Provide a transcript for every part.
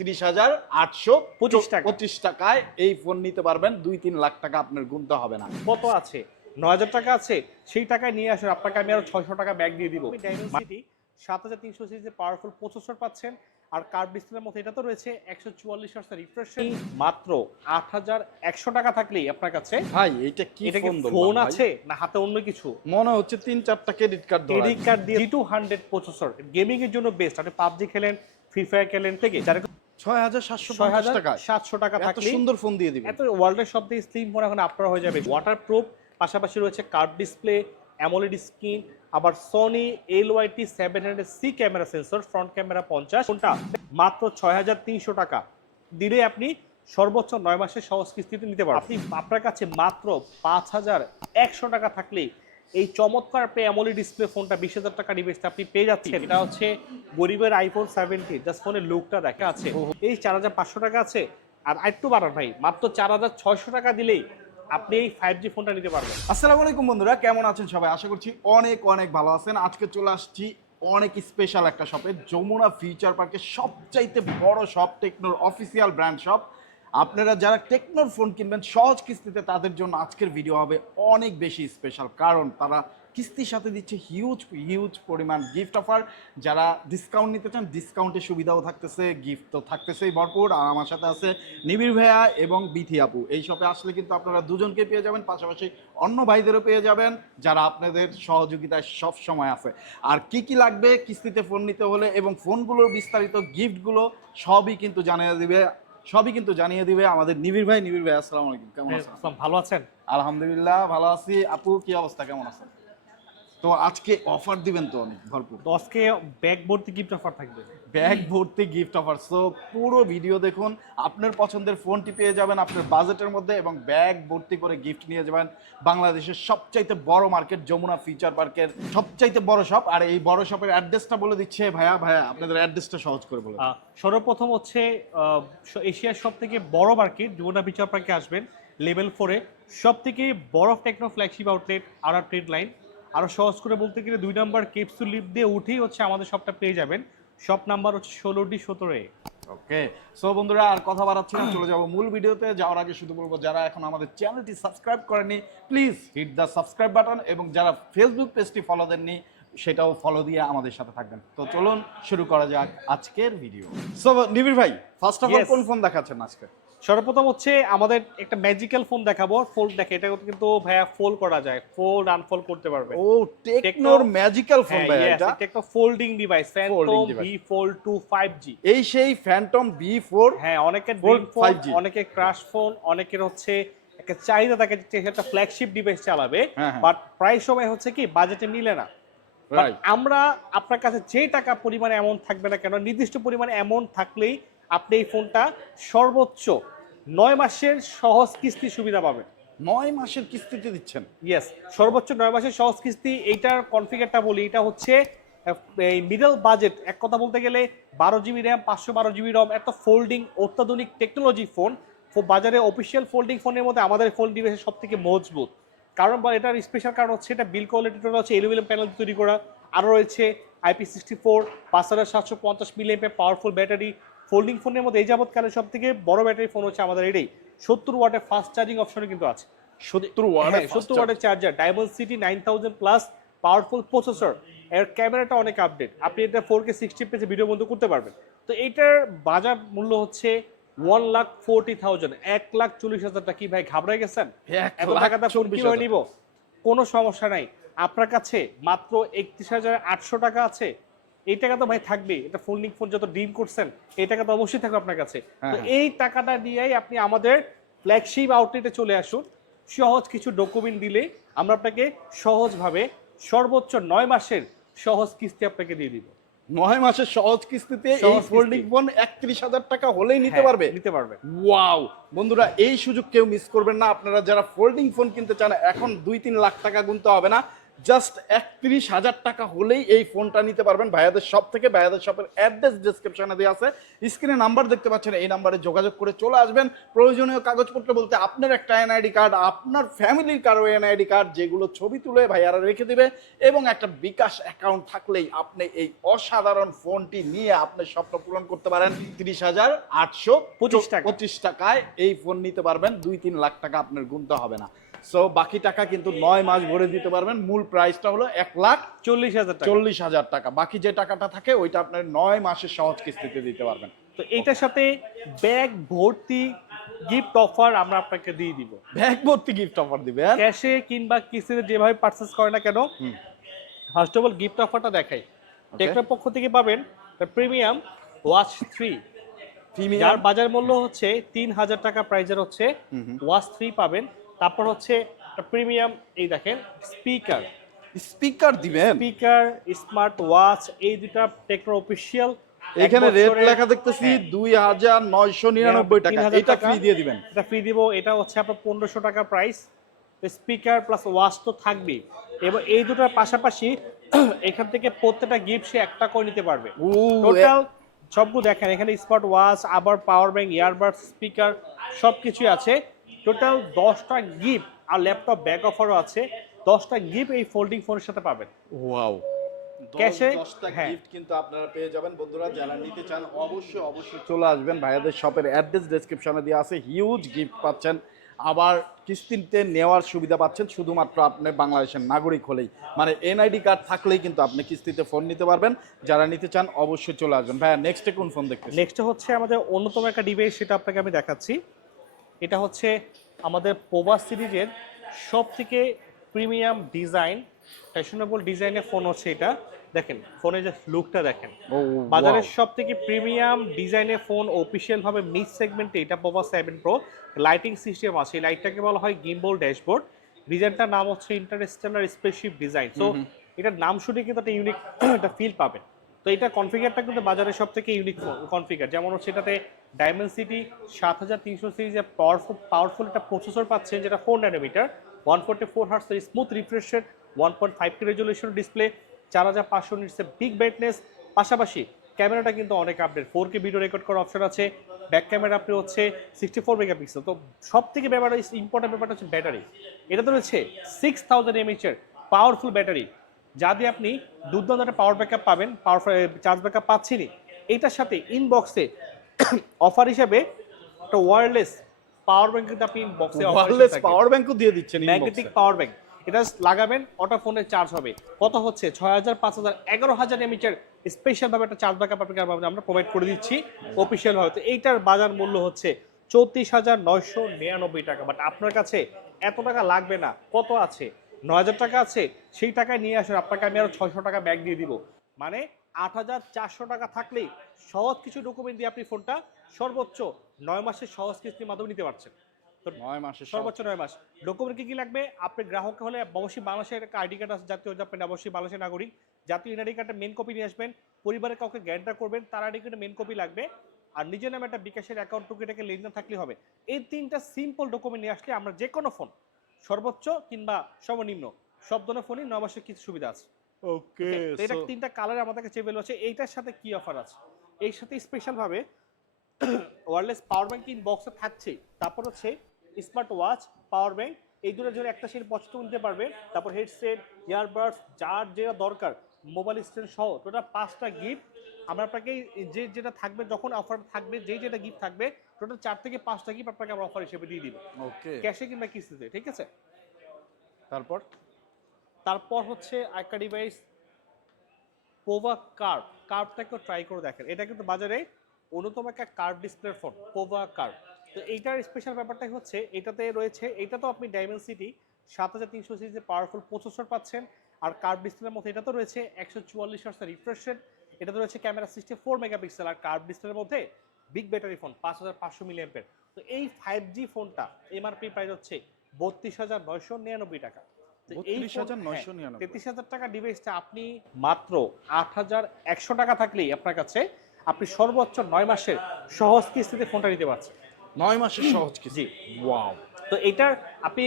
একত্রিশ হাজার আটশো 25 টাকা। পঁচিশ টাকায় এই ফোন নিতে পারবেন। দুই তিন লাখ টাকা আপনার গুনতে হবে না। কত আছে? নয় হাজার টাকা আছে। সেই টাকায় নিয়ে আসুন। আপনাকে আমি আরও ছয়শো টাকা ব্যাগ দিয়ে দিব। সাত হাজার তিনশো সিরিজে পাওয়ারফুল প্রসেসর পাচ্ছেন। আর কার্ভ ডিসপ্লের মধ্যে এটা তো রয়েছে একশো চুয়াল্লিশ হার্স রিফ্রেশ মাত্র আট হাজার একশো টাকা থাকলেই আপনার কাছে ভাই এটা কি এটা ফোন ফোন আছে না হাতে অন্য কিছু? মনে হচ্ছে তিন চারটা ক্রেডিট কার্ড ক্রেডিট কার্ড দিয়ে টু হান্ড্রেড প্রসেসর গেমিং এর জন্য বেস্ট আপনি পাবজি খেলেন ফ্রি ফায়ার খেলেন থেকে যারা ছয় হাজার সাতশো ছয় হাজার টাকা। সাতশো টাকা থাকলে সুন্দর ফোন দিয়ে দিবে। এত ওয়ার্ল্ডের সব থেকে স্লিম ফোন এখন আপনার হয়ে যাবে। ওয়াটার প্রুফ পাশাপাশি রয়েছে কার্ভ ডিসপ্লে অ্যামোলেড স্ক্রিন আবার Sony L Y T seven hundred C camera sensor front camera পঞ্চাশ। কোনটা মাত্র ছয় হাজার তিনশো টাকা। দিলে আপনি সর্বোচ্চ নয় মাসের সহজ কিস্তিতে নিতে পারবেন। আপনি আপনার কাছে মাত্র পাঁচ হাজার একশো টাকা থাকলেই এই চমৎকার পে অ্যামোলি ডিসপ্লে ফোনটা বিশ হাজার টাকা ডিভাইসটা আপনি পেয়ে যাচ্ছেন। এটা হচ্ছে গরিবের আইফোন সেভেন্টি জাস্ট ফোনের লুকটা দেখা আছে। এই চার হাজার পাঁচশো টাকা আছে। আর আরেকটু বাড়ান ভাই মাত্র চার হাজার ছয়শো টাকা দিলেই আপনি এই ফাইভ জি ফোনটা নিতে পারবেন। আসসালামু আলাইকুম বন্ধুরা কেমন আছেন সবাই? আশা করছি অনেক অনেক ভালো আছেন। আজকে চলে আসছি অনেক স্পেশাল একটা শপে যমুনা ফিউচার পার্কের সবচাইতে বড় শপ টেকনোর অফিসিয়াল ব্র্যান্ড শপ আপনারা যারা টেকনোর ফোন কিনবেন, সহজ কিস্তিতে তাদের জন্য আজকের ভিডিও হবে অনেক বেশি স্পেশাল কারণ তারা কিস্তির সাথে দিচ্ছে হিউজ হিউজ পরিমাণ গিফট অফার যারা ডিসকাউন্ট নিতে চান ডিসকাউন্টের সুবিধাও থাকতেছে গিফট তো থাকতেছেই ভরপুর। আর আমার সাথে আছে নিবিড় ভাইয়া এবং বিথি আপু। এই শপে আসলে কিন্তু আপনারা দুজনকে পেয়ে যাবেন, পাশাপাশি অন্য ভাইদেরও পেয়ে যাবেন, যারা আপনাদের সহযোগিতায় সব সময় আছে। আর কি কি লাগবে কিস্তিতে ফোন নিতে হলে এবং ফোনগুলোর বিস্তারিত গিফটগুলো সবই কিন্তু জানিয়ে দিবে সবই কিন্তু জানিয়ে দিবে আমাদের নিবির ভাই নিবির ভাই আসসালামু আলাইকুম। কেমন আছেন? ভালো আছেন? আলহামদুলিল্লাহ ভালো আছি। আপু কি অবস্থা? কেমন আছেন? তো আজকে অফার দিবেন তো অনেক ভরপুর। আজকে ব্যাগ ভর্তি গিফট অফার থাকবে। ব্যাগ ভর্তি গিফট অফার সো পুরো ভিডিও দেখুন আপনার পছন্দের ফোনটি পেয়ে যাবেন আপনার বাজেটের মধ্যে এবং ব্যাগ ভর্তি করে গিফট নিয়ে যাবেন বাংলাদেশের সবচাইতে বড় মার্কেট যমুনা ফিউচার পার্কের সবচাইতে বড় শপ আর এই বড় শপের অ্যাড্রেসটা বলে দিচ্ছে ভাইয়া ভাইয়া আপনাদের অ্যাড্রেসটা সহজ করে বলে দিন। আহ, সর্বপ্রথম হচ্ছে এশিয়ার সব থেকে বড় মার্কেট যমুনা বিচার পার্কে আসবেন লেভেল ফোরে সব থেকে বড় টেকনো ফ্ল্যাগশিপ আউটলেট আর ট্রেড লাইন আরও সহজ করে বলতে গেলে দুই নম্বর কেপসুল লিফট দিয়ে উঠেই হচ্ছে আমাদের সবটা পেয়ে যাবেন। শপ নাম্বার হচ্ছে ষোলোটি সতেরো এ। ওকে সো বন্ধুরা আর কথা বাড়াচ্ছি না চলে যাব মূল ভিডিওতে। যাওয়ার আগে শুধু বলব যারা এখন আমাদের চ্যানেলটি সাবস্ক্রাইব করেনি please hit the subscribe button এবং যারা ফেসবুক পেজটি ফলো দেননি সেটাও ফলো দিয়ে আমাদের সাথে থাকবেন। তো চলুন শুরু করা যাক আজকের ভিডিও সো নিবির ভাই ফার্স্ট অফ অল কোন ফোন দেখাচ্ছেন আজকে? সর্বপ্রথম হচ্ছে আমাদের একটা ম্যাজিক্যাল ফোন দেখাবো ফোল্ড দেখে এটা কিন্তু ভাইয়া ফোল্ড করা যায় ফোল্ড আনফোল্ড করতে পারবে। ও টেকনোর ম্যাজিক্যাল ফোন ভাই এটা। হ্যাঁ, এটা একটা folding device Phantom. V fold two five G এই সেই ফ্যান্টম বি ফোর হ্যাঁ অনেকের ড্রিম ফোন অনেকের ক্রাশ ফোন অনেকের হচ্ছে একটা চাহিদা থাকে যে একটা ফ্ল্যাগশিপ ডিভাইস চালাবে হ্যাঁ, হ্যাঁ। বাট প্রায় সময় হচ্ছে কি বাজেটে মিলে না। আমরা আপনার কাছে যে টাকা পরিমাণে অ্যামাউন্ট থাকবে না কেন নির্দিষ্ট পরিমাণে অ্যামাউন্ট থাকলেই আপনি এই ফোনটা সর্বোচ্চ নয় মাসের সহজ কিস্তি সুবিধা পাবেন। নয় মাসের কিস্তিতে দিচ্ছেন? ইয়েস সর্বোচ্চ নয় মাসের সহজ কিস্তি এইটার কনফিগারটা বলি এটা হচ্ছে এই মিডল বাজেট এক কথা বলতে গেলে বারো জিবি র্যাম পাঁচশো বারো জিবি রম একটা ফোল্ডিং অত্যাধুনিক টেকনোলজি ফোন বাজারে অফিসিয়াল ফোল্ডিং ফোনের মধ্যে আমাদের ফোন ডিভাইসের সব থেকে মজবুত। কারণ বা এটার স্পেশাল কারণ হচ্ছে এটা বিল কোয়ালিটিটা হচ্ছে এলুমিনিয়াম প্যানেল তৈরি করা। আরও রয়েছে আইপি সিক্সটি ফোর পাঁচ হাজার সাতশো পঞ্চাশ মিলিয়ামের পাওয়ারফুল ব্যাটারি ফোল্ডিং ফোনের মধ্যে এই যাবৎকালে সব থেকে বড় ব্যাটারি ফোন হচ্ছে আমাদের এটাই। সত্তর ওয়াটের ফাস্ট চার্জিং অপশন কিন্তু আছে। সত্তর হ্যাঁ, সত্তর ওয়াটের charger Dimensity nine thousand plus powerful processor এর ক্যামেরাটা অনেক আপডেট আপনি এটা ফোর কে সিক্সটি পেজে ভিডিও বন্ধ করতে পারবেন। তো এইটার বাজার মূল্য হচ্ছে ওয়ান লাখ ফোরটি থাউজেন্ড এক লাখ চল্লিশ হাজারটা কি ভাই ঘাবড়ে গেছেন? এক এত লাখ ফোন কীভাবে নিব? কোনো সমস্যা নাই। আপনার কাছে মাত্র একত্রিশ হাজার আটশো টাকা আছে। এই টাকা তো ভাই থাকবে এটা ফোল্ডিং ফোন যত ডিম করছেন এই টাকা তো অবশ্যই থাকবে আপনার কাছে। হ্যাঁ, তো হ্যাঁ। এই টাকাটা দিয়েই আপনি আমাদের ফ্ল্যাগশিপ আউটলেটে চলে আসুন। সহজ কিছু ডকুমেন্ট দিলে আমরা আপনাকে সহজভাবে সর্বোচ্চ নয় মাসের সহজ কিস্তি আপনাকে দিয়ে দিব। নয় মাসের সহজ কিস্তিতে এই ফোল্ডিং ফোন একত্রিশ হাজার টাকা হলেই নিতে হ্যাঁ, পারবে। নিতে পারবে। ওয়াও! বন্ধুরা এই সুযোগ কেউ মিস করবেন না। আপনারা যারা ফোল্ডিং ফোন কিনতে চান এখন দুই তিন লাখ টাকা গুনতে হবে না। জাস্ট একত্রিশ হাজার টাকা হলেই এই ফোনটা নিতে পারবেন। ভাইয়াদের শপ থেকে ভাইয়াদের শপের অ্যাড্রেস ডিসক্রিপশনে দেওয়া আছে। স্ক্রিনে নাম্বার দেখতে পাচ্ছেন এই নাম্বারে যোগাযোগ করে চলে আসবেন। প্রয়োজনীয় কাগজপত্র বলতে আপনার একটা এনআইডি কার্ড আপনার ফ্যামিলির কারও এনআইডি কার্ড যেগুলো ছবি তুলে ভাইয়ারা রেখে দিবে। এবং একটা বিকাশ অ্যাকাউন্ট থাকলেই আপনি এই অসাধারণ ফোনটি নিয়ে আপনার স্বপ্ন পূরণ করতে পারেন। তিরিশ হাজার আটশো 25 টাকা। পঁচিশ টাকায় এই ফোন নিতে পারবেন। দুই তিন লাখ টাকা আপনার গুনতে হবে না। সো বাকি টাকা কিন্তু নয় মাস ভরে দিতে পারবেন। মূল প্রাইসটা হলো এক লাখ চল্লিশ হাজার চল্লিশ হাজার টাকা। বাকি যে টাকাটা থাকে ওইটা আপনার নয় মাসের সহজ কিস্তিতে দিতে পারবেন। তো এইটার সাথে ব্যাগ ভর্তি গিফট অফার আমরা আপনাকে দিয়ে দিব। ব্যাগ ভর্তি গিফট অফার দিবেন ক্যাশে কিংবা কিস্তিতে যেভাবে পারচেস করে না কেন। ফার্স্ট অফ অল গিফট অফারটা দেখাই। টেকনোর পক্ষ থেকে পাবেন প্রিমিয়াম ওয়াচ থ্রি যার প্রিমিয়াম বাজার মূল্য হচ্ছে তিন হাজার টাকা প্রাইজের হচ্ছে। ওয়াচ থ্রি পাবেন। তারপর হচ্ছে প্রিমিয়াম এই দেখেন স্পিকার স্পিকার দিবেন? স্পিকার স্মার্ট ওয়াচ এই দুটা টেকনো অফিসিয়াল এখানে রেট লেখা দেখতেছি দুই হাজার নয়শো নিরানব্বই টাকা। এটা ফ্রি দিয়ে দিবেন। এটা ফ্রি দিব এটা হচ্ছে আপনার পনেরোশো টাকা প্রাইস স্পিকার প্লাস ওয়াচ তো থাকবেই। এবং এই দুটার পাশাপাশি এখান থেকে প্রত্যেকটা গিফট সে একটা করে নিতে পারবে। টোটাল সবগুলো দেখেন এখানে স্মার্ট ওয়াচ আবার পাওয়ার ব্যাংক ইয়ারবাড স্পিকার সব কিছুই আছে। টোটাল দশটা গিফট আর ল্যাপটপ ব্যাক অফারও আছে। দশটা গিফট এই ফোল্ডিং ফোনের সাথে পাবেন। ওয়াও হ্যাঁ। গিফট কিন্তু আপনারা পেয়ে যাবেন। বন্ধুরা যারা নিতে চান অবশ্যই অবশ্যই চলে আসবেন। ভাইয়াদের শপের অ্যাড্রেস ডেসক্রিপশনে দেওয়া আছে। হিউজ গিফট পাচ্ছেন। আবার কিস্তিতে নেওয়ার সুবিধা পাচ্ছেন। শুধুমাত্র আপনি বাংলাদেশের নাগরিক হলেই। মানে এনআইডি কার্ড থাকলেই কিন্তু আপনি কিস্তিতে ফোন নিতে পারবেন। যারা নিতে চান অবশ্যই চলে আসবেন। ভাইয়া নেক্সটে কোন ফোন দেখতে নেক্সট হচ্ছে আমাদের অন্যতম একটা ডিভাইস সেটা আপনাকে আমি দেখাচ্ছি। এটা হচ্ছে আমাদের পোভা সিরিজের সব থেকে প্রিমিয়াম ডিজাইন ফ্যাশনেবল ডিজাইনের ফোন হচ্ছে এটা। দেখেন ফোনের যে লুকটা দেখেন। বাজারের সব থেকে প্রিমিয়াম ডিজাইনের ফোন অফিসিয়াল ভাবে মিড সেগমেন্টে এটা Pova seven pro. Lighting system আছে এই লাইটটাকে বলা হয় গিম্বল ড্যাশবোর্ড। ডিজাইনটার নাম হচ্ছে ইন্টারস্টেলার স্পেসিফিক ডিজাইন। তো এটার নাম শুনে কিন্তু একটা ইউনিক একটা ফিল পাবেন। তো এটা কনফিগারটা কিন্তু বাজারের সব থেকে ইউনিক কনফিগার যেমন হচ্ছে এটাতে ডায়মেন্সিটি সাত হাজার তিনশো সিরিজের পাওয়ারফুল পাওয়ারফুল একটা প্রসেসর পাচ্ছেন যেটা four nanometre one forty four hertz smooth refresh rate one point five K resolution display চার হাজার পাঁচশো নিটসের বিগ ব্রাইটনেস পাশাপাশি ক্যামেরাটা কিন্তু অনেক update four K video record করার অপশন আছে ব্যাক ক্যামেরা আপনি হচ্ছে সিক্সটি ফোর মেগাপিক্সেল তো সব থেকে ব্যাপারটা ইম্পর্টেন্ট ব্যাপারটা হচ্ছে ব্যাটারি এটা তো রয়েছে সিক্স থাউজেন্ড এমএচের পাওয়ারফুল ব্যাটারি যা দিয়ে আপনি দুর্দান্ত একটা পাওয়ার ব্যাকআপ পাবেন পাওয়ার চার্জ ব্যাকআপ পাচ্ছেনই এইটার সাথে ইনবক্সে অফার হিসেবে একটা ওয়্যারলেস পাওয়ার ব্যাংক কিন্তু আপনি ইনবক্সে ওয়্যারলেস পাওয়ার ব্যাংকও দিয়ে দিচ্ছেন ম্যাগনেটিক পাওয়ার ব্যাংক এটা লাগাবেন অটো ফোনে চার্জ হবে। কত হচ্ছে? ছয় হাজার পাঁচ হাজার এগারো হাজার এমএচের স্পেশাল ভাবে একটা চার্জ ব্যাকআপ আপনাকে আমরা প্রোভাইড করে দিচ্ছি অফিসিয়াল ভাবে। তো এইটার বাজার মূল্য হচ্ছে চৌত্রিশ হাজার নয়শো নিরানব্বই টাকা। বাট আপনার কাছে এত টাকা লাগবে না। কত আছে? নয় হাজার টাকা আছে। সেই টাকায় নিয়ে আসুন। আপনাকে আমি আরও ছয়শো টাকা ব্যাগ দিয়ে দিব। মানে আট হাজার চারশো টাকা থাকলেই সহজ কিছু ডকুমেন্ট দিয়ে আপনি ফোনটা সর্বোচ্চ নয় মাসের সহজ কিস্তির মাধ্যমে নিতে পারছেন। নয় মাসের সর্বোচ্চ নয় মাস। ডকুমেন্ট কি কি লাগবে? আপনি গ্রাহক হলে অবশ্যই বাংলাদেশের একটা আইডি কার্ড আছে জাতীয় আপনি অবশ্যই বাংলাদেশের নাগরিক। জাতীয় আইডি কার্ডের মেন কপি নিয়ে আসবেন। পরিবারের কাউকে গ্যারান্টার করবেন তার আইডি কার্ডের মেন কপি লাগবে। আর নিজের নামে একটা বিকাশের অ্যাকাউন্ট টুকু এটাকে লেনদেন থাকলে হবে। এই তিনটা সিম্পল ডকুমেন্ট নিয়ে আসলে আমরা যে কোনো ফোন সর্বোচ্চ কিংবা সর্বনিম্ন সব ধরনের ফোনই নয় মাসের কিছু সুবিধা আছে। ওকে এটা তিনটা কালার আমাদের কাছে এভেলেবল আছে। এইটার সাথে কি অফার আছে? এর সাথে স্পেশাল ভাবে ওয়্যারলেস পাওয়ার ব্যাংক ইন বক্সে থাকছে? তারপর হচ্ছে স্মার্ট ওয়াচ পাওয়ার ব্যাংক এই দুটোর জন্য একটা সেট পছন্দ নিতে পারবে। তারপর হেডসেট ইয়ারবাডস যার যেটা দরকার মোবাইল স্ট্যান্ড সহ টোটাল পাঁচটা গিফট আমরা আপনাকে যে যেটা থাকবে যখন অফার থাকবে যে যেটা গিফট থাকবে টোটাল চার থেকে পাঁচটা গিফট আপনাকে আমরা অফার হিসেবে দিয়ে দিব। ওকে। ক্যাশে কিংবা কিস্তিতে ঠিক আছে? তারপর? তারপর হচ্ছে একটা ডিভাইস পোভা কার্ভ, কার্ভটাকেও ট্রাই করে দেখেন। এটা কিন্তু বাজারে অন্যতম একটা কার্ভ ডিসপ্লের ফোন পোভা কার্ভ। তো এইটার স্পেশাল ব্যাপারটাই হচ্ছে, এটাতে রয়েছে, এটা তো আপনি ডায়মেন্সিটি সাত হাজার তিনশো সিরিজের পাওয়ারফুল প্রসেসর পাচ্ছেন, আর কার্ভ ডিসপ্লের মধ্যে এটা তো রয়েছে একশো চুয়াল্লিশ হার্সের রিফ্রেশ রেট এটা তো রয়েছে ক্যামেরা সিক্সটি ফোর মেগাপিক্সেল আর কার্ভ ডিসপ্লের মধ্যে বিগ ব্যাটারি ফোন পাঁচ হাজার পাঁচশো মিলিয়াম্পের তো এই ফাইভ জি ফোনটা এমআরপি প্রাইস হচ্ছে বত্রিশ হাজার নয়শো নিরানব্বই টাকা। নিরানব্বই। তেত্রিশ হাজার টাকা ডিভাইসটা আপনি মাত্র আট হাজার একশো টাকা থাকলেই আপনার কাছে আপনি সর্বোচ্চ নয় মাসের সহজ কিস্তিতে ফোনটা নিতে পারছেন। নয় মাসের সহজ কিস্তি। ওয়াও। তো এটার আপনি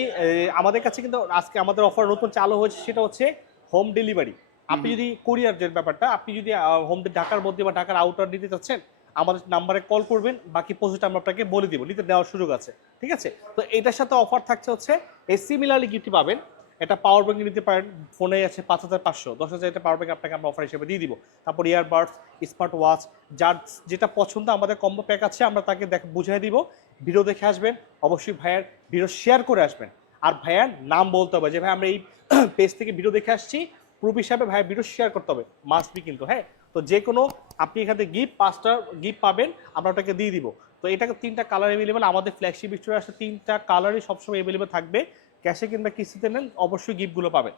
আমাদের কাছে কিন্তু আজকে আমাদের অফার নতুন চালু হয়েছে সেটা হচ্ছে হোম ডেলিভারি আপনি যদি কুরিয়ার যে ব্যাপারটা আপনি যদি হোম ঢাকার মধ্যে বা ঢাকার আউটার নিতে চাচ্ছেন আমাদের নাম্বারে কল করবেন বাকি প্রসেসটা আমরা আপনাকে বলে দিব নিতে দেওয়ার সুযোগ আছে। ঠিক আছে? তো এটার সাথে অফার থাকছে হচ্ছে এই সিমিলারলি গিফট পাবেন এটা পাওয়ার ব্যাংক নিতে পারেন ফোনে আছে পাঁচ হাজার পাঁচশো, দশ হাজার এটা পাওয়ার ব্যাংক আপনাকে আমরা অফার হিসেবে দিয়ে দিব। তারপর ইয়ারবাডস স্মার্ট ওয়াচ যার যেটা পছন্দ আমাদের কম্বো প্যাক আছে, আমরা তাকে দেখ বুঝিয়ে দিব। ভিডিও দেখে আসবেন, অবশ্যই ভাইয়ার ভিডিও শেয়ার করে আসবেন। আর ভাইয়ার নাম বলতে হবে যে, ভাই, আমরা এই পেজ থেকে ভিডিও দেখে আসছি। প্রুফ হিসাবে ভাইয়া ভিডিও শেয়ার করতে হবে। মাস্ট বি কিন্তু হ্যাঁ? তো যে কোনো, আপনি এখান গিফট পাঁচটা গিফট পাবেন, আমরা ওটাকে দিয়ে দিব। তো এটাকে তিনটা কালার অ্যাভেলেবেল আমাদের ফ্ল্যাগশিপ স্টোরে আসলে তিনটা কালারই সবসময় অ্যাভেলেবেল থাকবে। ক্যাশে কিংবা কিস্তিতে নেন অবশ্যই গিফটগুলো পাবেন।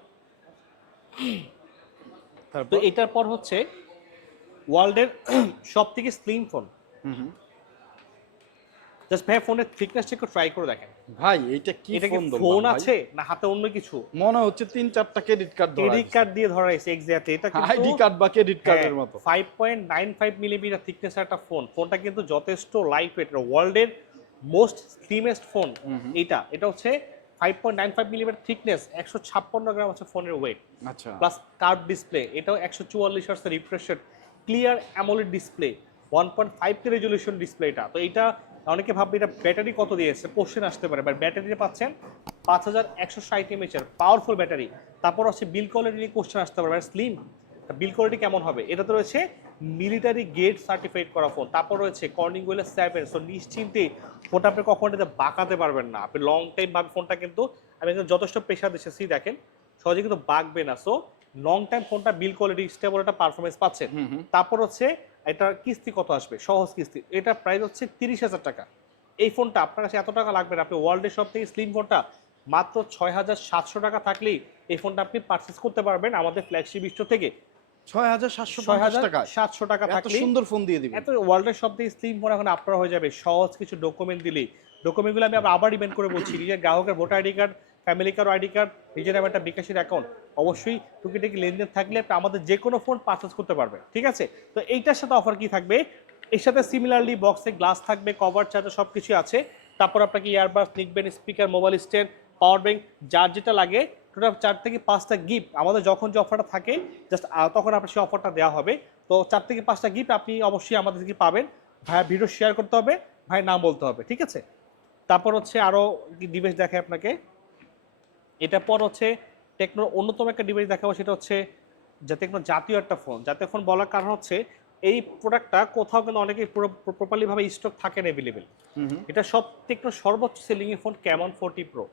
তো এটার পর হচ্ছে ওয়ার্ল্ডের সব থেকে স্লিম ফোন। জাস্ট ভাই ফোনের থিকনেসটা একটু ট্রাই করে দেখেন। ভাই এটা কি ফোন ফোন আছে না হাতে অন্য কিছু? মনে হচ্ছে তিন চারটা ক্রেডিট কার্ড ক্রেডিট কার্ড দিয়ে ধরা হয়েছে এক্স্যাক্টলি এটা আইডি কার্ড বা ক্রেডিট কার্ডের মতো। Point nine five millimetre thickness একটা ফোন ফোনটা কিন্তু যথেষ্ট লাইট ওয়েট ওয়ার্ল্ডের মোস্ট স্লিমেস্ট ফোন এটা এটা হচ্ছে five point nine five millimetre thickness একশো ছাপ্পান্ন গ্রাম হচ্ছে ফোনের ওয়েট আচ্ছা। প্লাস কার্ভ ডিসপ্লে এটাও একশো চুয়াল্লিশ হার্সের refresh clear AMOLED display one point five K resolution display এটা তো এটা অনেকে ভাববে এটা ব্যাটারি কত দিয়েছে কোশ্চেন আসতে পারে। বাট ব্যাটারি পাচ্ছেন পাঁচ হাজার একশো ষাট এমএচের পাওয়ারফুল ব্যাটারি তারপর হচ্ছে বিল কোয়ালিটি নিয়ে কোশ্চেন আসতে পারে। স্লিম বিল কোয়ালিটি কেমন হবে? এটা তো রয়েছে মিলিটারি গেট সার্টিফাইড করা ফোন তারপর রয়েছে কর্নিং ওয়েলের সেভেন সো নিশ্চিন্তে ফোনটা আপনি কখনো এটাতে বাঁকাতে পারবেন না। আপনি লং টাইম ভাবে ফোনটা কিন্তু আমি কিন্তু যথেষ্ট প্রেশার দিচ্ছি দেখেন সহজে কিন্তু বাঁকবে না। সো লং টাইম ফোনটা বিল কোয়ালিটি স্টেবল একটা পারফরমেন্স পাচ্ছেন হুম। তারপর হচ্ছে এটার কিস্তি কত আসবে? সহজ কিস্তি। এটা প্রাইস হচ্ছে তিরিশ হাজার টাকা। এই ফোনটা আপনার কাছে এত টাকা লাগবে না। আপনি ওয়ার্ল্ডের সব থেকে স্লিম ফোনটা মাত্র ছয় হাজার সাতশো টাকা থাকলেই এই ফোনটা আপনি পারচেস করতে পারবেন আমাদের ফ্ল্যাগশিপ স্টোর থেকে। ছয় হাজার সাতশো ছয় হাজার টাকা। সাতশো টাকা এত সুন্দর ফোন দিয়ে এত ওয়ার্ল্ডের সব থেকে স্লিম ফোন এখন আপনার হয়ে যাবে। সহজ কিছু ডকুমেন্ট দিলেই ডকুমেন্টগুলো আমি আবার রিমেন্ড করে বলছি। নিজের গ্রাহকের voter ID card family card ID card নিজের নামে একটা বিকাশের অ্যাকাউন্ট অবশ্যই টুকিটাকি লেনদেন থাকলে আপনি আমাদের যে কোনো ফোন পারচেস করতে পারবে। ঠিক আছে? তো এইটার সাথে অফার কি থাকবে? এর সাথে সিমিলারলি বক্সে গ্লাস থাকবে কভার চার্জার সব কিছু আছে। তারপর আপনাকে ইয়ারবাস লিখবেন speaker mobile stand power bank যার যেটা লাগে টোটাল চার থেকে পাঁচটা গিফট আমাদের যখন যে অফারটা থাকে জাস্ট তখন আপনার সেই অফারটা দেওয়া হবে। তো চার থেকে পাঁচটা গিফট আপনি অবশ্যই আমাদের থেকে পাবেন। ভাইয়া ভিডিও শেয়ার করতে হবে ভাই নাম বলতে হবে ঠিক আছে? তারপর হচ্ছে আরও ডিভাইস দেখে আপনাকে। এটা পর হচ্ছে টেকনোর অন্যতম একটা ডিভাইস দেখাবো সেটা হচ্ছে যে টেকনো জাতীয় একটা ফোন জাতীয় ফোন বলার কারণ হচ্ছে এই প্রোডাক্টটা কোথাও কিন্তু অনেকে প্রপারলিভাবে স্টক থাকে না অ্যাভেলেবেল। এটা সব টেকনো সর্বোচ্চ selling phone Camon forty pro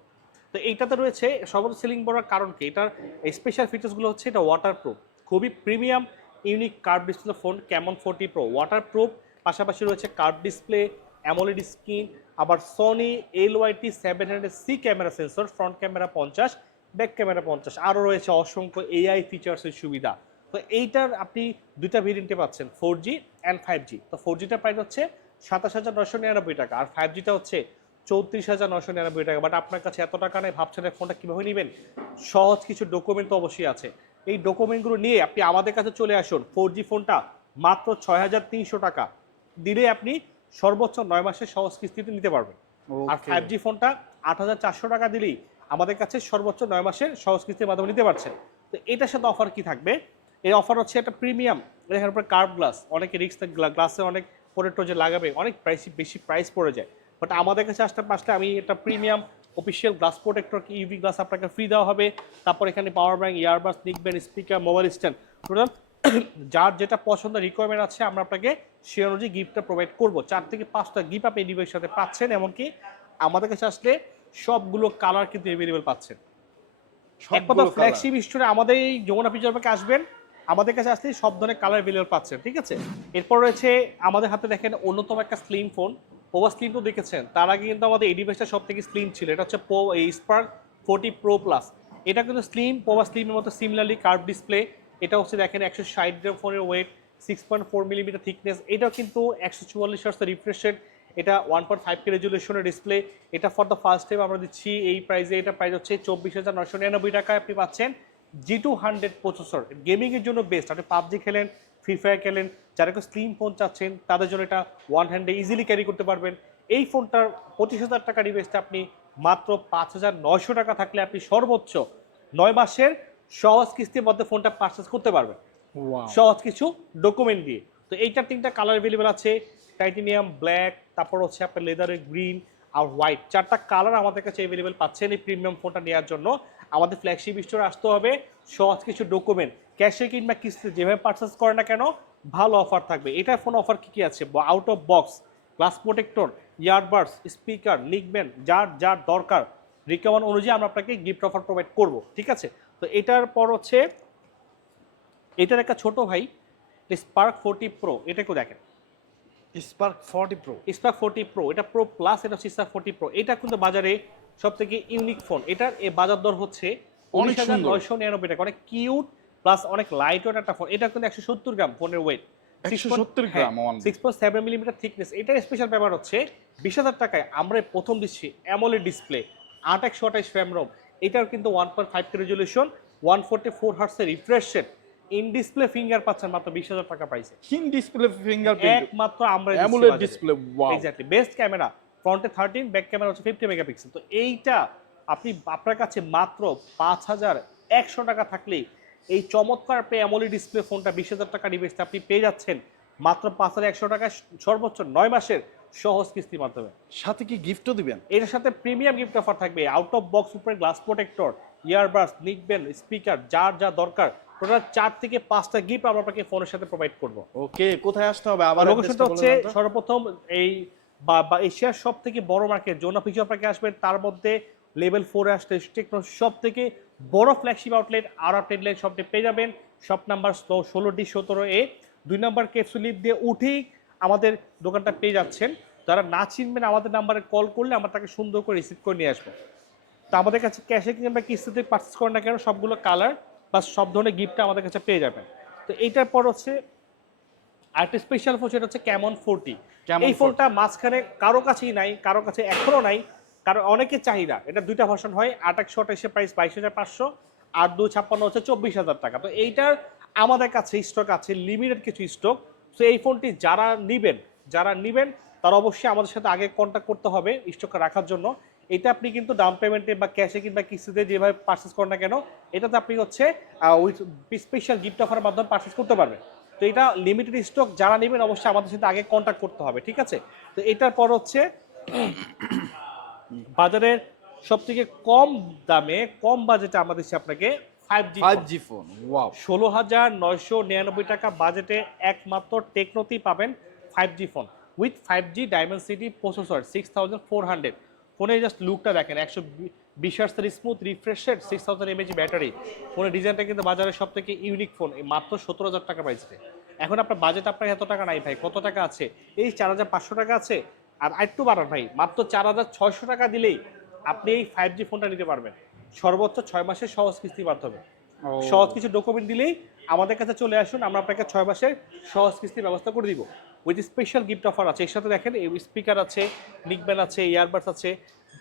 তো এইটাতে রয়েছে সর্বোচ্চ সিলিং বলার কারণ কি? এটার স্পেশাল ফিচার্সগুলো হচ্ছে এটা ওয়াটার প্রুফ খুবই premium unique curve display phone Camon forty pro waterproof পাশাপাশি রয়েছে কার্ভ ডিসপ্লে অ্যামোলেড স্ক্রিন আবার Sony L Y T seven hundred C camera sensor front camera পঞ্চাশ ব্যাক ক্যামেরা পঞ্চাশ আরও রয়েছে অসংখ্য এআই ফিচার্সের সুবিধা। তো এইটার আপনি দুইটা ভেরিয়েন্টে পাচ্ছেন four G and five G তো ফোর জিটার প্রাইস হচ্ছে সাতাশ হাজার নশো নিরানব্বই টাকা, আর ফাইভ জিটা হচ্ছে চৌত্রিশ হাজার নশো নিরানব্বই টাকা। বাট আপনার কাছে এত টাকা নেই ভাবছেন ফোনটা কীভাবে নেবেন? সহজ কিছু ডকুমেন্ট তো অবশ্যই আছে। এই ডকুমেন্টগুলো নিয়ে আপনি আমাদের কাছে চলে আসুন। ফোর জি ফোনটা মাত্র ছয় হাজার তিনশো টাকা। দিলে আপনি সর্বোচ্চ নয় মাসের সহজ কিস্তিতে নিতে পারবেন। আর ফাইভ জি ফোনটা আট হাজার চারশো টাকা দিলেই আমাদের কাছে সর্বোচ্চ নয় মাসের সহজ কিস্তির মাধ্যমে নিতে পারছেন। তো এটার সাথে অফার কি থাকবে? এই অফার হচ্ছে একটা প্রিমিয়াম এখানে উপরে কার্ভ গ্লাস অনেকে রিক্স গ্লাসে অনেক প্রোডাক্ট যে লাগাবে অনেক প্রাইস বেশি প্রাইস পড়ে যায়। বাট আমাদের কাছে আসতে পারলে আমি একটা premium official glass protector UV glass আপনাকে ফ্রি দেওয়া হবে। তারপর এখানে power bank earbuds নিকবেন speaker mobile stand total যার যেটা পছন্দ রিকোয়ারমেন্ট আছে আমরা আপনাকে সে অনুযায়ী গিফটটা প্রোভাইড করব। চার থেকে পাঁচটা গিফট আপনি ডিভাইসের সাথে পাচ্ছেন এমনকি আমাদের কাছে আসলে সবগুলো কালার কিন্তু অ্যাভেলেবেল পাচ্ছেন। এক কথা ফ্ল্যাগশিপ স্টোরে আমাদের এই যমুনা ফিচার পার্কে আসবেন আমাদের কাছে আসলে সব ধরনের কালার অ্যাভেলেবল পাচ্ছেন ঠিক আছে? এরপর রয়েছে আমাদের হাতে দেখেন অন্যতম একটা স্লিম ফোন পোভা স্লিম তো দেখেছেন, তার আগে কিন্তু আমাদের এই ডিভাইসটা সব থেকে স্লিম ছিল, এটা হচ্ছে পো স্পার্ক ফোর্টি প্রো প্লাস এটা কিন্তু স্লিম পোভা স্লিমের মতো সিমিলারলি কার্ভ ডিসপ্লে এটা হচ্ছে দেখেন একশো ষাট গ্রাম ফোনের weight six point four millimetre thickness এটাও কিন্তু একশো চুয়াল্লিশ হার্সের রিফ্রেশ রেট এটা ওয়ান পয়েন্ট ফাইভ কে রেজুলেশনের ডিসপ্লে এটা ফর দ্য ফার্স্ট টাইম আমরা দিচ্ছি, এই প্রাইসে এটা প্রাইস হচ্ছে চব্বিশ হাজার নশো নিরানব্বই টাকায় আপনি পাচ্ছেন জি টু হান্ড্রেড প্রসেসর গেমিংয়ের জন্য বেস্ট আপনি পাবজি খেলেন ফ্রি ফায়ার খেলেন যারা কেউ স্লিম ফোন চাচ্ছেন তাদের জন্য এটা ওয়ান হ্যান্ডে ইজিলি ক্যারি করতে পারবেন। এই ফোনটার পঁচিশ হাজার টাকা ডিভাইসটা আপনি মাত্র পাঁচ হাজার নয়শো টাকা থাকলে আপনি সর্বোচ্চ নয় মাসের সহজ কিস্তির মধ্যে ফোনটা পারচেস করতে পারবেন। সহজ কিছু ডকুমেন্ট দিয়ে। তো এইটার তিনটা কালার অ্যাভেলেবেল আছে টাইটেনিয়াম ব্ল্যাক তারপর হচ্ছে আপনার লেদারের গ্রিন আর হোয়াইট চারটা কালার আমাদের কাছে অ্যাভেলেবেল পাচ্ছেন এই প্রিমিয়াম ফোনটা নেওয়ার জন্য। আমাদের ফ্ল্যাগশিপ স্টোরে আসতে হবে। সহজ কিছু ডকুমেন্ট ক্যাশে কিংবা কিস্তি যেভাবে পারচেস করে না কেন ভালো অফার থাকবে। এটার ফোন অফার কী কী আছে? Out of box glass protector earbuds speaker লিখবেন যার যার দরকার রিকমেন্ড অনুযায়ী আমরা আপনাকে গিফট অফার প্রোভাইড করব ঠিক আছে? তো এটার পর হচ্ছে এটার একটা ছোট ভাই স্পার্ক ফোরটি প্রো এটা একটু দেখেন। Spark forty pro Spark forty pro এটা প্রো প্লাস এটা হচ্ছে স্পার্ক ফোরটি প্রো এটা কিন্তু বাজারে সব থেকে ইউনিক ফোন এটার এ বাজার দর হচ্ছে অনেক নয়শো নিরানব্বই টাকা। অনেক কিউট প্লাস অনেক লাইট ওয়েট একটা ফোন এটা কিন্তু একশো সত্তর গ্রাম ফোনের ওয়েট 170 গ্রাম only। Six point seven millimetre thickness এটার স্পেশাল ব্যাপার হচ্ছে বিশ হাজার টাকায় আমরা প্রথম দিচ্ছি অ্যামোলে ডিসপ্লে আট একশো রোম এটার কিন্তু one point five resolution one forty four হার্সের refresh rate in display finger পাচ্ছেন মাত্র বিশ হাজার টাকা প্রাইসে ডিসপ্লে ফিঙ্গারপ্রিন্ট একমাত্র আমরা AMOLED display exactly best camera ফ্রন্টে থার্টিন ব্যাক ক্যামেরা হচ্ছে ফিফটি মেগাপিক্সেল তো এইটা আপনি আপনার কাছে মাত্র পাঁচ হাজার একশো টাকা থাকলেই এই চমৎকার পে অ্যামোলি ডিসপ্লে ফোনটা বিশ হাজার টাকা ডিভাইসটা আপনি পেয়ে যাচ্ছেন মাত্র পাঁচ হাজার একশো টাকা সর্বোচ্চ নয় মাসের সহজ কিস্তির মাধ্যমে। সাথে কি গিফটও দিবেন? এটার সাথে প্রিমিয়াম গিফট অফার থাকবে। আউট অফ বক্স উপরে গ্লাস প্রোটেক্টর ইয়ারবাস নিকবেন স্পিকার যার যা দরকার টোটাল চার থেকে পাঁচটা গিফট আমরা আপনাকে ফোনের সাথে প্রোভাইড করব। ওকে কোথায় আসতে হবে? আবার লোকেশনটা হচ্ছে। সর্বপ্রথম এই বা এশিয়ার সব থেকে বড় মার্কেট যৌন পিছু আপনাকে আসবেন, তার মধ্যে লেভেল ফোরে আসলে টেকনো সব থেকে বড় ফ্ল্যাগশিপ আউটলেট আর আউটলেট শপটি পেয়ে যাবেন। শপ নাম্বার ষোলো ডি সতেরো এ দুই নাম্বার ক্যাপসুলিপ দিয়ে উঠেই আমাদের দোকানটা পেয়ে যাচ্ছেন। যারা না চিনবেন, আমাদের নাম্বারে কল করলে আমরা তাকে সুন্দর করে রিসিভ করে নিয়ে আসব। তো আমাদের কাছে ক্যাশে কিংবা কিস্তিতে পার্চেস করেন না কেন, সবগুলো কালার বা সব ধরনের গিফটটা আমাদের কাছে পেয়ে যাবেন। তো এইটার পর হচ্ছে আরেকটা স্পেশাল ফোন সেটা হচ্ছে ক্যামন ফোরটি এই ফোনটা মাঝখানে কারও কাছেই নাই কারও কাছে এখনও নাই কারণ অনেকের চাহিদা। এটা দুইটা ভার্সন হয় আট একশো আঠাশে প্রাইস বাইশ হাজার পাঁচশো আর দু ছাপ্পান্ন হচ্ছে চব্বিশ হাজার টাকা। তো এইটার আমাদের কাছে স্টক আছে লিমিটেড কিছু স্টক তো এই ফোনটি যারা নিবেন যারা নিবেন তারা অবশ্যই আমাদের সাথে আগে কন্ট্যাক্ট করতে হবে স্টক রাখার জন্য। এটা আপনি কিন্তু ডাউন পেমেন্টে বা ক্যাশে কিংবা কিস্তিতে যেভাবে পার্চেস করেন না কেন এটাতে আপনি হচ্ছে উইথ স্পেশাল গিফট অফারের মাধ্যমে পার্চেস করতে পারবেন। তো এটা লিমিটেড স্টক যারা নেবেন অবশ্যই আমাদের সাথে আগে কন্ট্যাক্ট করতে হবে ঠিক আছে? তো এটার পর হচ্ছে বাজারের সব থেকে কম দামে কম বাজেটে আমাদের আপনাকে ফাইভ জি 5G ফোন ওয়াও ষোলো হাজার নয়শো নিরানব্বই টাকা বাজেটে একমাত্র টেকনোতেই পাবেন five G phone with five G Dimensity processor six thousand four hundred ফোনের জাস্ট লুকটা দেখেন একশো বিশ হার্সের smooth refreshed six thousand MAG battery ফোনের ডিজাইনটা কিন্তু বাজারে সব থেকে ইউনিক ফোন এই মাত্র সতেরো হাজার টাকা পাইছে এখন আপনার বাজেট আপনার এত টাকা নাই ভাই কত টাকা আছে? এই চার হাজার পাঁচশো টাকা আছে আর আরেকটু বাড়ান ভাই মাত্র চার হাজার ছয়শো টাকা দিলেই আপনি এই ফাইভ জি ফোনটা নিতে পারবেন। সর্বোচ্চ ছয় মাসের সহজ কিস্তির মাধ্যমে। সহজ কিছু ডকুমেন্ট দিলেই আমাদের কাছে চলে আসুন আমরা আপনাকে ছয় মাসের সহজ কিস্তির ব্যবস্থা করে দিব। উইথ স্পেশাল গিফট অফার আছে। এর সাথে দেখেন এই স্পিকার আছে নিকব্যান আছে ইয়ারবাডস আছে।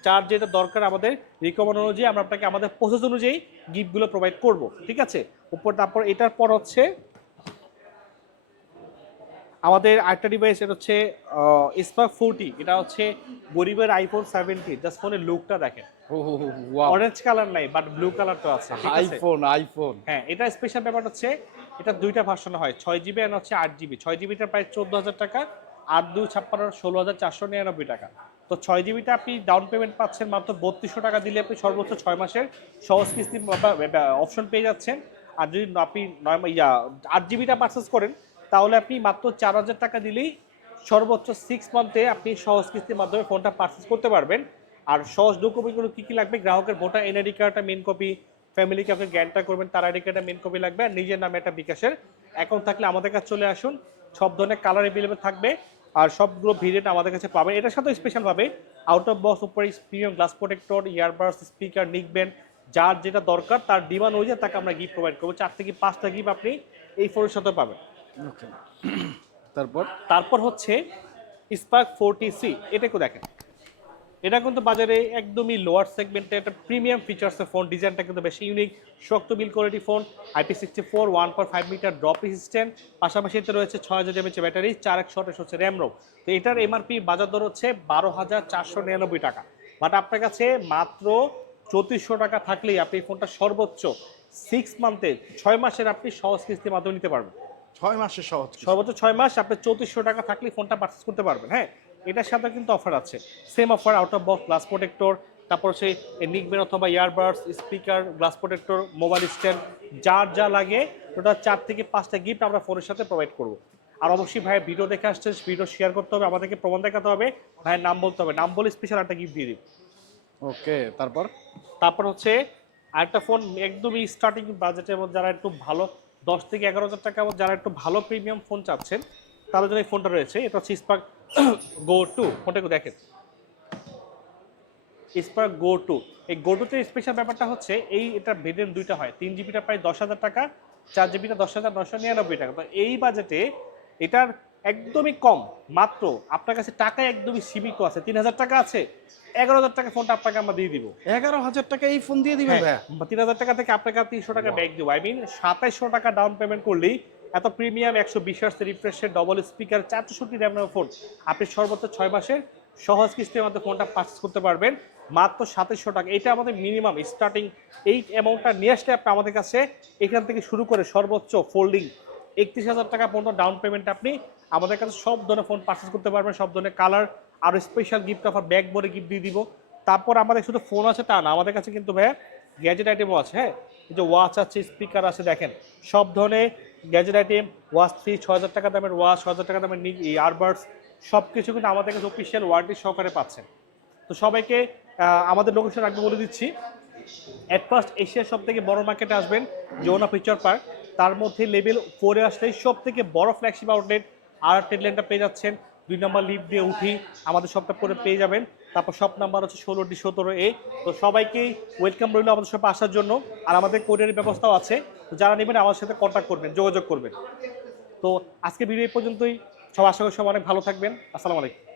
চার যেটা দরকার আমাদের রিকমেন্ড অনুযায়ী আমরা আপনাকে আমাদের প্রসেস অনুযায়ী গিফটগুলো প্রোভাইড করব ঠিক আছে? উপর তারপর এটার পর হচ্ছে আমাদের আরেকটা ডিভাইস এটা হচ্ছে স্পার্ক ফোরটি এটা হচ্ছে গরিবের আইফোন সেভেন্টি জাস্ট ফোনের লুকটা দেখেন। অরেঞ্জ কালার নাই বাট ব্লু কালার তো আছে আইফোন আইফোন হ্যাঁ এটা স্পেশাল ব্যাপার হচ্ছে এটা দুইটা ভার্সন হয় ছয় জিবি আর হচ্ছে আট জিবি ছয় জিবিটার প্রায় চোদ্দ হাজার টাকা আট দুই ছাপ্পান্ন ষোলো হাজার চারশো নিরানব্বই টাকা। তো ছয় জিবিটা আপনি ডাউন পেমেন্ট পাচ্ছেন মাত্র বত্রিশশো টাকা দিলে আপনি সর্বোচ্চ ছয় মাসের সহজ কিস্তি অপশন পেয়ে যাচ্ছেন। আর যদি আপনি নয় ইয়া, আট জিবিটা পারচেস করেন, তাহলে আপনি মাত্র চার হাজার টাকা দিলেই সর্বোচ্চ সিক্স মান্থে আপনি সহজ কিস্তির মাধ্যমে ফোনটা পারচেস করতে পারবেন। আর সহজ ডকুমেন্টগুলো কী কী লাগবে? গ্রাহকের ভোটার এনআইডি কার্ডটা মেন কপি ফ্যামিলি কাউকে জ্ঞানটা করবেন, তার আইডি কার্ডটা মেন কপি লাগবে, আর নিজের নামে একটা বিকাশের অ্যাকাউন্ট থাকলে আমাদের কাছে চলে আসুন। সব ধরনের কালার অ্যাভেলেবেল থাকবে। আর সবগুলো ভেরিয়েন্ট আমাদের কাছে পাবেন। এটার সাথে স্পেশালভাবে আউট অফ বক্স উপরে premium glass protector earbuds speaker নিকবেন যার যেটা দরকার তার ডিমান্ড অনুযায়ী তাকে আমরা গিফট প্রোভাইড করব। চার থেকে পাঁচটা গিফট আপনি এই ফোনের সাথে পাবেন। তারপর? তারপর হচ্ছে স্পার্ক ফোরটি সি এটা একটু দেখেন। এটা কিন্তু বাজারে একদমই লোয়ার সেগমেন্টে একটা প্রিমিয়াম ফিচার্সের ফোন ডিজাইনটা কিন্তু বেশি ইউনিক শক্ত build quality phone IP sixty four one point five metre drop resistant পাশাপাশি এতে রয়েছে ছয় হাজার এমএচ ব্যাটারি চার একশো আঠাশ হচ্ছে র্যাম রোম তো এটার এমআরপি বাজার দর হচ্ছে বারো হাজার চারশো নিরানব্বই টাকা। বাট আপনার কাছে মাত্র চৌত্রিশশো টাকা থাকলেই আপনি এই ফোনটা সর্বোচ্চ সিক্স মান্থে ছয় মাসের আপনি সহজ কিস্তির মাধ্যমে নিতে পারবেন। ছয় মাসের সহজ সর্বোচ্চ ছয় মাস আপনি চৌত্রিশশো টাকা থাকলে ফোনটা পারচেস করতে পারবেন হ্যাঁ? এটার সাথে কিন্তু অফার আছে। Same offer out of box glass protector তারপর সেই নিকবেন অথবা earbuds speaker glass protector mobile stand যার যা লাগে ওটা চার থেকে পাঁচটা গিফট আমরা ফোনের সাথে প্রোভাইড করব। আর অবশ্যই ভাই ভিডিও দেখে আসছেন ভিডিও শেয়ার করতে হবে আমাদেরকে প্রমাণ দেখাতে হবে ভাইয়ের নাম বলতে হবে নাম বলে স্পেশাল একটা গিফট দিয়ে দিই। ওকে তারপর? তারপর হচ্ছে আরেকটা ফোন একদমই স্টার্টিং বাজেটের মধ্যে যারা একটু ভালো দশ থেকে এগারো হাজার টাকা যারা একটু ভালো প্রিমিয়াম ফোন চাচ্ছেন তাদের জন্য এই ফোনটা রয়েছে। এটা হচ্ছে স্পার্ক গো টু ফোনটা একটু দেখেন। স্পার্ক গো টু এই গো টুতে স্পেশাল ব্যাপারটা হচ্ছে এই এটা ভেরিয়েন্ট দুইটা হয়। তিন জিবিটা প্রায় দশ হাজার টাকা চার জিবিটা দশ হাজার নশো নিরানব্বই টাকা। তো এই বাজেটে এটার একদমই কম মাত্র আপনার কাছে টাকা একদমই সীমিত আছে। তিন হাজার টাকা আছে এগারো হাজার টাকা ফোনটা আপনাকে আমরা দিয়ে দিব। এগারো হাজার টাকা এই ফোন দিয়ে দিবেন হ্যাঁ তিন হাজার টাকা থেকে আপনাকে তিনশো টাকা ব্যাক দেবো। আই মিন সাতাইশশো টাকা ডাউন পেমেন্ট করলেই এত প্রিমিয়াম একশো বিশ রিফ্রেশের ডবল স্পিকার চারশোষট্টি র্যাম ফোন আপনি সর্বোচ্চ ছয় মাসের সহজ কিস্তির মধ্যে ফোনটা পারচেস করতে পারবেন। মাত্র সাতাইশশো টাকা। এটা আমাদের মিনিমাম স্টার্টিং এই অ্যামাউন্টটা নিয়ে আসলে আপনি আমাদের কাছে এখান থেকে শুরু করে সর্বোচ্চ ফোল্ডিং একত্রিশ হাজার টাকা পর্যন্ত ডাউন পেমেন্ট আপনি আমাদের কাছে সব ধরনের ফোন পারচেস করতে পারবেন। সব ধরনের কালার আর স্পেশাল গিফট অফার ব্যাগ বলে গিফট দিয়ে দিব। তারপর আমাদের শুধু ফোন আছে তা না, আমাদের কাছে কিন্তু ভাইয়া গ্যাজেট আইটেমও আছে হ্যাঁ? যে ওয়াচ আছে স্পিকার আছে, দেখেন। সব ধরনের গ্যাজেট আইটেম ওয়াচ থ্রি ছ হাজার টাকা দামের ওয়াচ ছ হাজার টাকা দামের ইয়ারবাডস সব কিছু কিন্তু আমাদের কাছে অফিসিয়াল ওয়ারেন্টি সহকারে পাচ্ছেন। তো সবাইকে আমাদের লোকেশন আগে বলে দিচ্ছি। অ্যাট ফার্স্ট এশিয়ার সব থেকে বড় মার্কেটে আসবেন যৌনা ফিচার পার্ক তার মধ্যে লেভেল ফোরে আসলে সব থেকে বড় ফ্ল্যাগশিপ আউটলেট আর টেডল্যান্ডটা পেয়ে যাচ্ছেন। দুই নম্বর লিফট দিয়ে উঠি, আমাদের সবটা পরে পেয়ে যাবেন। তারপর সব নাম্বার হচ্ছে ষোলো ডি সতেরো এ তো সবাইকেই ওয়েলকাম রইল আমাদের সাথে আসার জন্য। আর আমাদের কোরিয়ারের ব্যবস্থাও আছে। যারা নেবেন আমার সাথে কন্ট্যাক্ট করবেন, যোগাযোগ করবেন। তো আজকে ভিডিও এই পর্যন্তই। সব আশা করি সব অনেক ভালো থাকবেন। আসসালামু আলাইকুম।